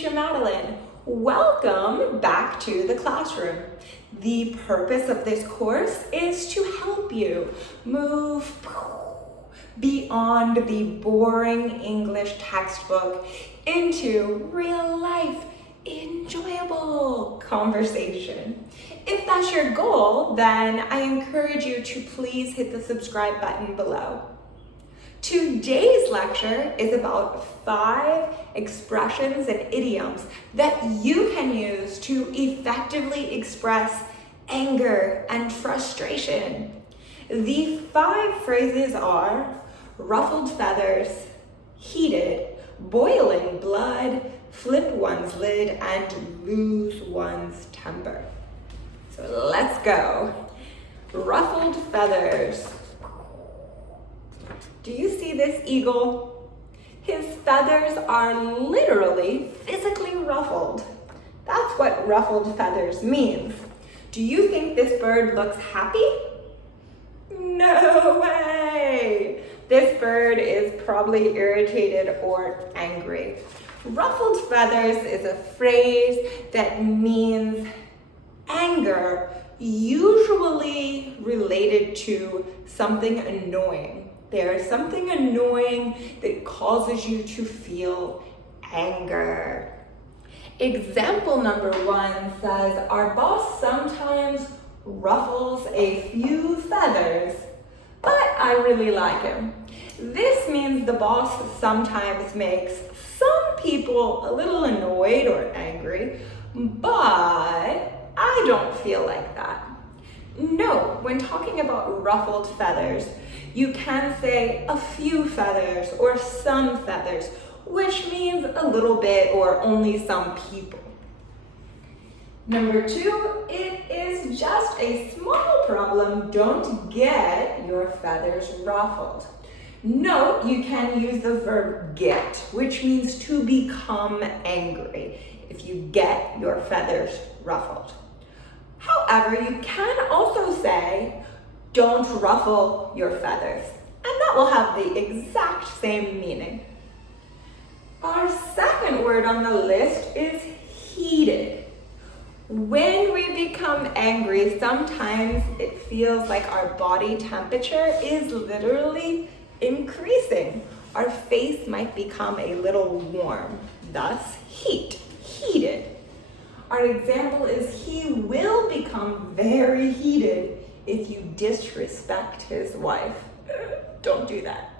teacher Madeline. Welcome back to the classroom. The purpose of this course is to help you move beyond the boring English textbook into real life, enjoyable conversation. If that's your goal, then I encourage you to please hit the subscribe button below. Today's lecture is about 5 expressions and idioms that you can use to effectively express anger and frustration. The 5 phrases are ruffled feathers, heated, boiling blood, flip one's lid, and lose one's temper. So let's go. Ruffled feathers. Do you see this eagle? His feathers are literally physically ruffled. That's what ruffled feathers means. Do you think this bird looks happy? No way! This bird is probably irritated or angry. Ruffled feathers is a phrase that means anger, usually related to something annoying. There's something annoying that causes you to feel anger. Example number 1 says, our boss sometimes ruffles a few feathers, but I really like him. This means the boss sometimes makes some people a little annoyed or angry, but I don't feel like that. No, when talking about ruffled feathers, you can say a few feathers or some feathers, which means a little bit or only some people. Number 2, it is just a small problem. Don't get your feathers ruffled. Note, you can use the verb get, which means to become angry if you get your feathers ruffled. However, you can also say, don't ruffle your feathers, and that will have the exact same meaning. Our second word on the list is heated. When we become angry, sometimes it feels like our body temperature is literally increasing. Our face might become a little warm, thus heated. Our example is he will become very heated if you disrespect his wife. Don't do that.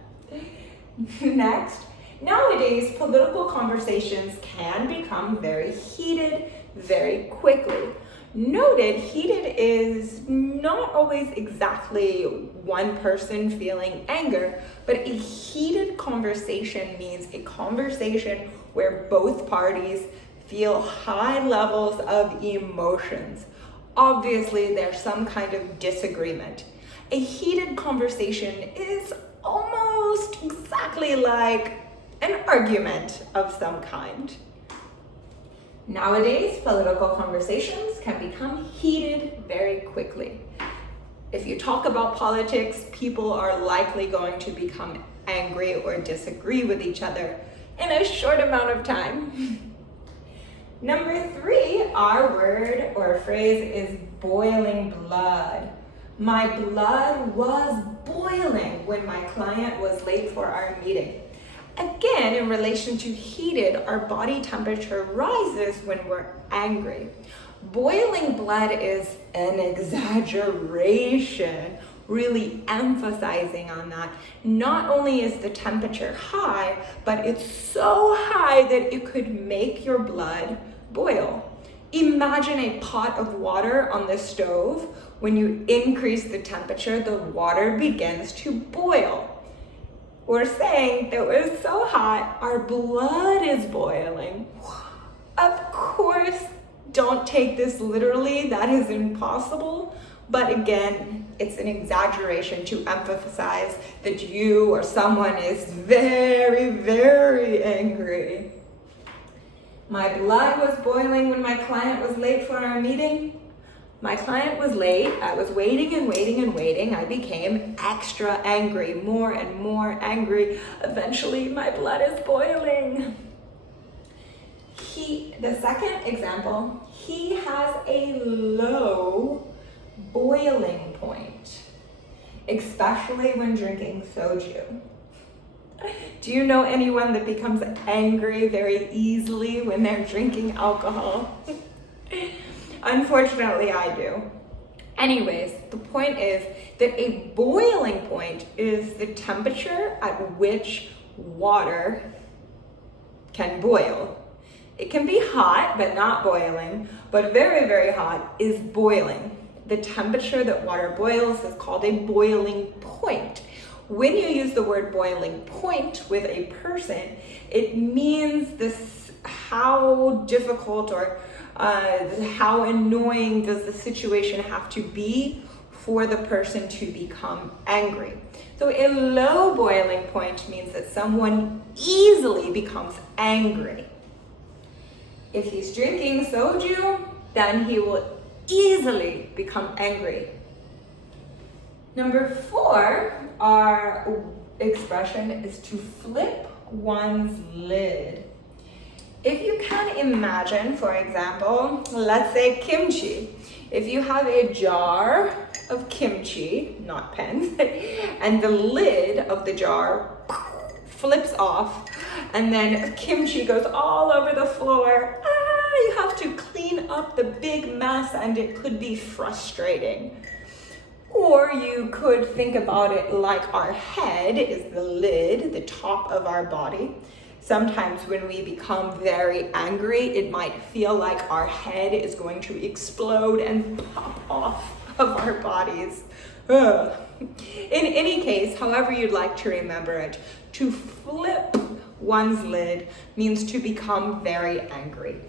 Next, nowadays political conversations can become very heated very quickly. Noted, heated is not always exactly one person feeling anger, but a heated conversation means a conversation where both parties feel high levels of emotions. Obviously, there's some kind of disagreement. A heated conversation is almost exactly like an argument of some kind. Nowadays, political conversations can become heated very quickly. If you talk about politics, people are likely going to become angry or disagree with each other in a short amount of time. Number 3, our word or phrase is boiling blood. My blood was boiling when my client was late for our meeting. Again, in relation to heated, our body temperature rises when we're angry. Boiling blood is an exaggeration, really emphasizing on that. Not only is the temperature high, but it's so high that it could make your blood boil. Imagine a pot of water on the stove. When you increase the temperature, the water begins to boil. We're saying that we're so hot, our blood is boiling. Of course, don't take this literally, that is impossible. But again, it's an exaggeration to emphasize that you or someone is very, very angry. My blood was boiling when my client was late for our meeting. My client was late. I was waiting and waiting and waiting. I became extra angry, more and more angry. Eventually, my blood is boiling. He The second example, he has a low boiling point, especially when drinking soju. Do you know anyone that becomes angry very easily when they're drinking alcohol? Unfortunately, I do. Anyways, the point is that a boiling point is the temperature at which water can boil. It can be hot, but not boiling, but very, very hot is boiling. The temperature that water boils is called a boiling point. When you use the word boiling point with a person, it means this how difficult or how annoying does the situation have to be for the person to become angry. So a low boiling point means that someone easily becomes angry. If he's drinking soju, then he will easily become angry. Number 4, our expression is to flip one's lid. If you can imagine, for example, let's say kimchi. If you have a jar of kimchi, not pens, and the lid of the jar flips off, and then kimchi goes all over the floor, you have to clean up the big mess, and it could be frustrating. Or you could think about it like our head is the lid, the top of our body. Sometimes when we become very angry, it might feel like our head is going to explode and pop off of our bodies. Ugh. In any case, however you'd like to remember it, to flip one's lid means to become very angry.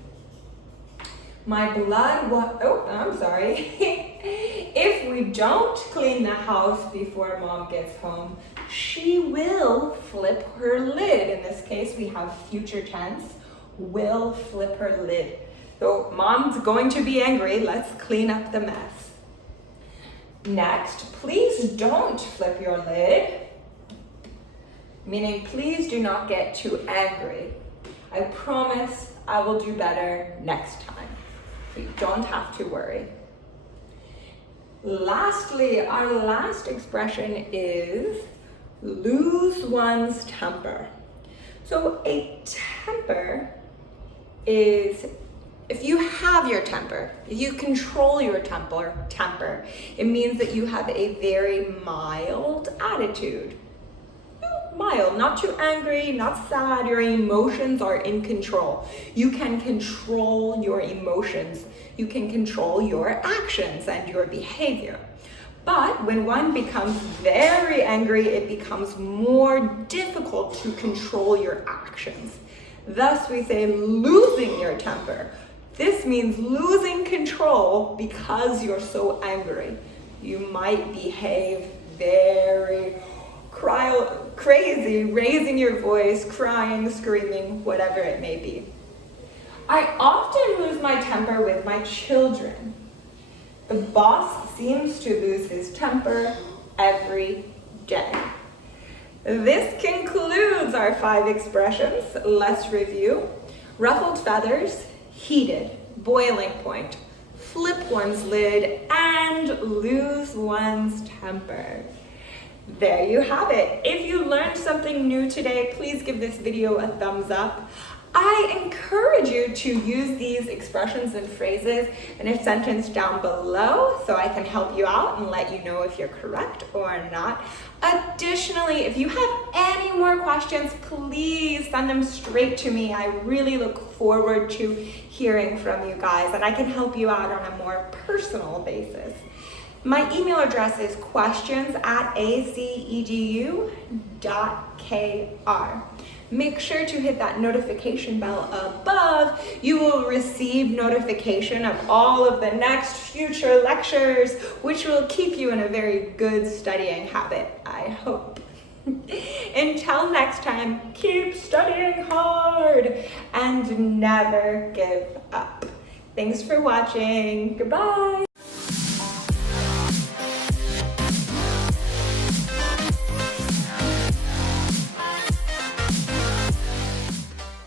If we don't clean the house before mom gets home, she will flip her lid. In this case, we have future tense, will flip her lid. So mom's going to be angry. Let's clean up the mess. Next, please don't flip your lid, meaning please do not get too angry. I promise I will do better next time. So you don't have to worry. Lastly, our last expression is lose one's temper. So a temper is, if you have your temper, if you control your temper, it means that you have a very mild attitude. Mild, not too angry, not sad. Your emotions are in control. You can control your emotions. You can control your actions and your behavior. But when one becomes very angry, it becomes more difficult to control your actions. Thus, we say losing your temper. This means losing control because you're so angry. You might behave very crazy, raising your voice, crying, screaming, whatever it may be. I often lose my temper with my children. The boss seems to lose his temper every day. This concludes our 5 expressions. Let's review. Ruffled feathers, heated, boiling point, flip one's lid, and lose one's temper. There you have it. If you learned something new today, please give this video a thumbs up. I encourage you to use these expressions and phrases in a sentence down below so I can help you out and let you know if you're correct or not. Additionally, if you have any more questions, please send them straight to me. I really look forward to hearing from you guys, and I can help you out on a more personal basis. My email address is questions@acedu.kr. Make sure to hit that notification bell above. You will receive notification of all of the next future lectures, which will keep you in a very good studying habit, I hope. Until next time, keep studying hard and never give up. Thanks for watching. Goodbye.